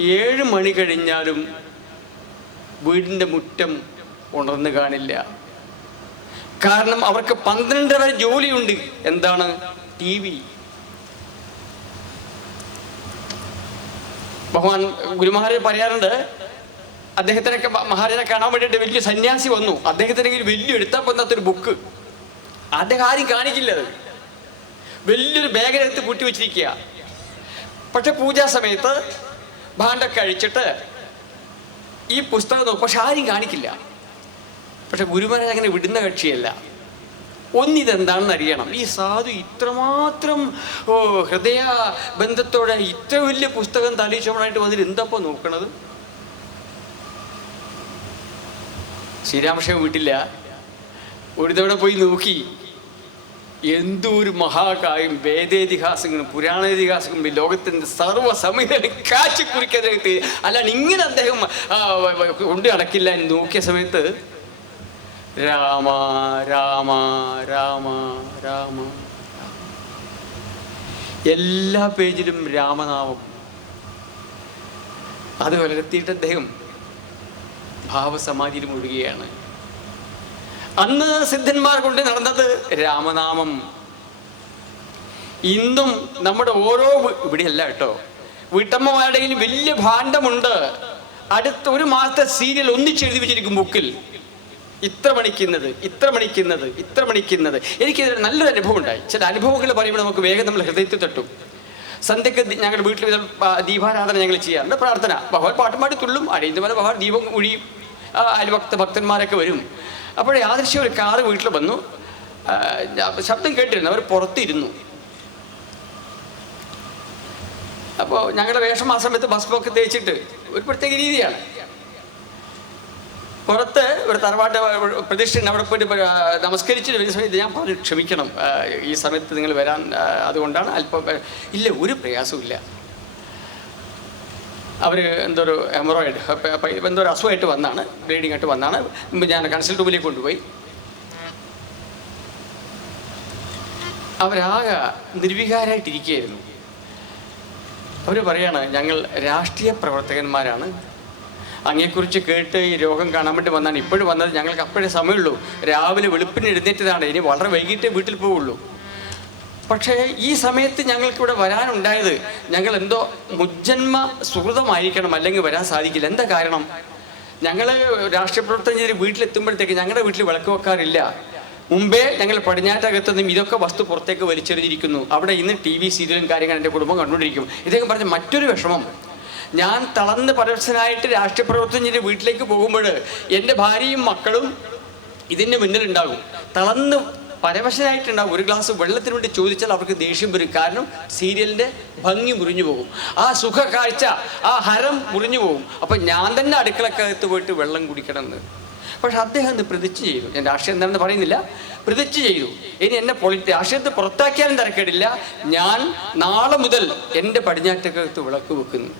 ഏഴ് മണി കഴിഞ്ഞാലും വീടിന്റെ മുറ്റം ഉണർന്നു കാണില്ല. കാരണം അവർക്ക് പന്ത്രണ്ട് വരെ ജോലിയുണ്ട്. എന്താണ്? T V. ഭഗവാൻ ഗുരുമഹാരാജ് പറയാറുണ്ട് അദ്ദേഹത്തിനൊക്കെ മഹാരാജനെ കാണാൻ വേണ്ടിയിട്ട് വലിയ സന്യാസി വന്നു. അദ്ദേഹത്തിന് കയ്യിൽ വലിയ എടുത്താൽ പൊന്നാത്തൊരു ബുക്ക് അദ്ദേഹം ആരും കാണിക്കില്ല അത്? വലിയൊരു ബാഗിനകത്ത് കൂട്ടി വെച്ചിരിക്കുക. പക്ഷെ പൂജാ സമയത്ത് ഭാണ്ടൊക്കെ അഴിച്ചിട്ട് ഈ പുസ്തകം പക്ഷെ ആരും കാണിക്കില്ല. പക്ഷെ ഗുരുമഹാരാജ് അങ്ങനെ വിടുന്ന കക്ഷിയല്ല. ഒന്നിതെന്താണെന്ന് അറിയണം ഈ സാധു ഇത്രമാത്രം ഓ ഹൃദയ ബന്ധത്തോടെ ഇത്ര വലിയ പുസ്തകം തലീച്ചവണായിട്ട് വന്നിട്ട് എന്തപ്പോ നോക്കണത്? ശ്രീരാമകൃഷ്ണൻ വീട്ടില്ല. ഒരു തവണ പോയി നോക്കി. എന്തോ ഒരു മഹാകായും വേദേതിഹാസങ്ങളും പുരാണേതിഹാസങ്ങളും ഈ ലോകത്തിന്റെ സർവസമയം കാച്ചി കുറിക്കാനായിട്ട്. അല്ലാണ്ട് ഇങ്ങനെ അദ്ദേഹം കൊണ്ട് നടക്കില്ല എന്ന് നോക്കിയ സമയത്ത് രാമ രാമ രാമ രാമ. എല്ലാ പേജിലും രാമനാമം. അത് വളർത്തിയിട്ട് അദ്ദേഹം ഭാവസമാധിയിൽ മുഴുകുകയാണ് അന്ന് സിദ്ധന്മാർ കൊണ്ട് നടന്നത് രാമനാമം. ഇന്നും നമ്മുടെ ഓരോ ഇവിടെയല്ല കേട്ടോ. വീട്ടമ്മമാരുടെ വലിയ ഭാണ്ഡമുണ്ട്. അടുത്ത ഒരു മാസത്തെ സീരിയൽ ഒന്നിച്ചെഴുതി വെച്ചിരിക്കും ബുക്കിൽ. ഇത്ര മണിക്കുന്നത് ഇത്ര മണിക്കുന്നത് ഇത്ര മണിക്കുന്നത്. എനിക്ക് നല്ലൊരു അനുഭവം ഉണ്ടായി. ചില അനുഭവങ്ങൾ പറയുമ്പോൾ നമുക്ക് വേഗം നമ്മൾ ഹൃദയത്തിൽ തട്ടും. സന്ധ്യക്ക് ഞങ്ങളുടെ വീട്ടിൽ ദീപാരാധന ഞങ്ങൾ ചെയ്യാറുണ്ട്. പ്രാർത്ഥന. ഭഗവാൻ പാട്ടും പാടി തുള്ളും. പോലെ ഭഗവാൻ ദീപം ഒഴിയും അയൽഭക്ത ഭക്തന്മാരൊക്കെ വരും. അപ്പോൾ യാദൃശ്യം ഒരു കാറ് വീട്ടിൽ വന്നു. ശബ്ദം കേട്ടിരുന്നു. അവർ പുറത്തിരുന്നു. അപ്പോൾ ഞങ്ങളുടെ വേഷം ആ സമയത്ത് ഭസ്മൊക്കെ തേച്ചിട്ട് ഒരു പ്രത്യേക രീതിയാണ്. പുറത്ത് ഒരു തറവാട്ട് പ്രതിഷ്ഠ അവിടെ പോയിട്ട് നമസ്കരിച്ചിട്ട് വരുന്ന സമയത്ത് ഞാൻ പറഞ്ഞു ക്ഷമിക്കണം. ഈ സമയത്ത് നിങ്ങൾ വരാൻ അതുകൊണ്ടാണ് അല്പം ഇല്ല ഒരു പ്രയാസവും അവർ എന്തൊരു ഒരു എമറോയിഡ് എന്തോ ഒരു അസുഖമായിട്ട് വന്നാണ് ബ്ലീഡിംഗ് ആയിട്ട് വന്നാണ്. ഞാൻ കൺസൾട്ട് റൂമിലേക്ക് കൊണ്ടുപോയി. അവരാകെ നിർവികാരായിട്ടിരിക്കുകയായിരുന്നു. അവർ പറയാണ് ഞങ്ങൾ രാഷ്ട്രീയ പ്രവർത്തകന്മാരാണ്. അങ്ങയെക്കുറിച്ച് കേട്ട് ഈ രോഗം കാണാൻ വേണ്ടി വന്നാണ്. ഇപ്പോഴും വന്നത് ഞങ്ങൾക്ക് അപ്പോഴേ സമയമുള്ളൂ. രാവിലെ വെളുപ്പിന് എഴുന്നേറ്റതാണ്. ഇനി വളരെ വൈകിട്ടേ വീട്ടിൽ പോവുള്ളൂ. പക്ഷേ ഈ സമയത്ത് ഞങ്ങൾക്കിവിടെ വരാനുണ്ടായത് ഞങ്ങൾ എന്തോ മുജ്ജന്മ സുഹൃതമായിരിക്കണം അല്ലെങ്കിൽ വരാൻ സാധിക്കില്ല. എന്താ കാരണം? ഞങ്ങൾ രാഷ്ട്രീയ പ്രവർത്തനം ചെയ്ത് വീട്ടിലെത്തുമ്പോഴത്തേക്ക് ഞങ്ങളുടെ വീട്ടിൽ വിളക്ക് വെക്കാറില്ല. മുമ്പേ ഞങ്ങൾ പടിഞ്ഞാറ്റകത്തു നിന്നും ഇതൊക്കെ വസ്തു പുറത്തേക്ക് വലിച്ചെറിഞ്ഞിരിക്കുന്നു. അവിടെ ഇന്ന് ടി വി സീരിയലും കാര്യങ്ങളും എന്റെ കുടുംബം കണ്ടുകൊണ്ടിരിക്കും. ഇദ്ദേഹം പറഞ്ഞ മറ്റൊരു വിഷമം. ഞാൻ തളർന്ന് പരസ്യനായിട്ട് രാഷ്ട്രീയ പ്രവർത്തനം ചെയ്ത് വീട്ടിലേക്ക് പോകുമ്പോൾ എന്റെ ഭാര്യയും മക്കളും ഇതിന്റെ മുന്നിലുണ്ടാകും. തളർന്ന് പരവശനായിട്ടുണ്ടാകും ഒരു ഗ്ലാസ് വെള്ളത്തിന് വേണ്ടി ചോദിച്ചാൽ അവർക്ക് ദേഷ്യം വരും. കാരണം സീരിയലിന്റെ ഭംഗി മുറിഞ്ഞു പോകും. ആ സുഖ കാഴ്ച ആ ഹരം മുറിഞ്ഞു പോകും. അപ്പം ഞാൻ തന്നെ അടുക്കളക്കകത്ത് പോയിട്ട് വെള്ളം കുടിക്കണം എന്ന് പക്ഷെ അദ്ദേഹം അത് പ്രതിജ്ഞ ചെയ്തു. ഞാൻ രാഷ്ട്രീയം എന്താണെന്ന് പറയുന്നില്ല. പ്രതിജ്ഞ ചെയ്തു. ഇനി എന്നെ പൊളി രാഷ്ട്രീയത്തെ പുറത്താക്കിയാലും തരക്കേടില്ല. ഞാൻ നാളെ മുതൽ എന്റെ പടിഞ്ഞാറ്റക്കകത്ത് വിളക്ക് വെക്കുന്നു.